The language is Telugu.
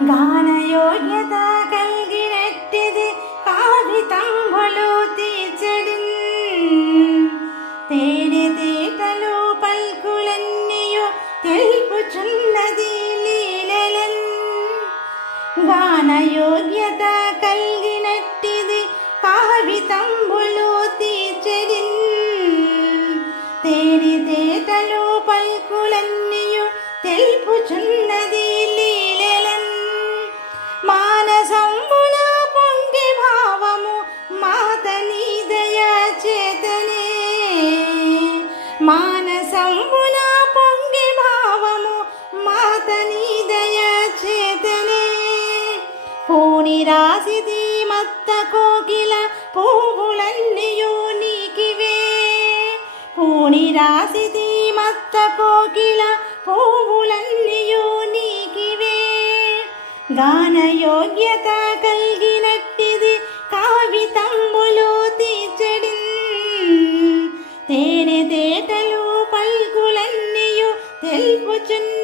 గానయోగ్యత కలిగినట్టిది కావితంబులు తీర్చడి తేనె తీటలు పల్కులన్నీయు తెలుపుచున్నది లీలలన్ గానయోగ్యత కలిగినట్టిది కావితంబులు తీర్చడి తేనె తేటలు పల్కులన్నీయు తెలుపుచున్నది మానసంబుల పొంగి భావము మాతని దయ చేతనే. మానసంబుల పొంగి భావము మాతని దయ చేతనే. పూని రాసిది మత్త కోకిల పువ్వులన్నీయు నీకివే. పూని రాసిది మత్త కోకిల పువ్వులన్నీయు గానయోగ్యత కలిగినట్టిది కావితంబులు తీర్చడి తేనె తేటలు పల్కులన్నీయు తెలుపుచున్న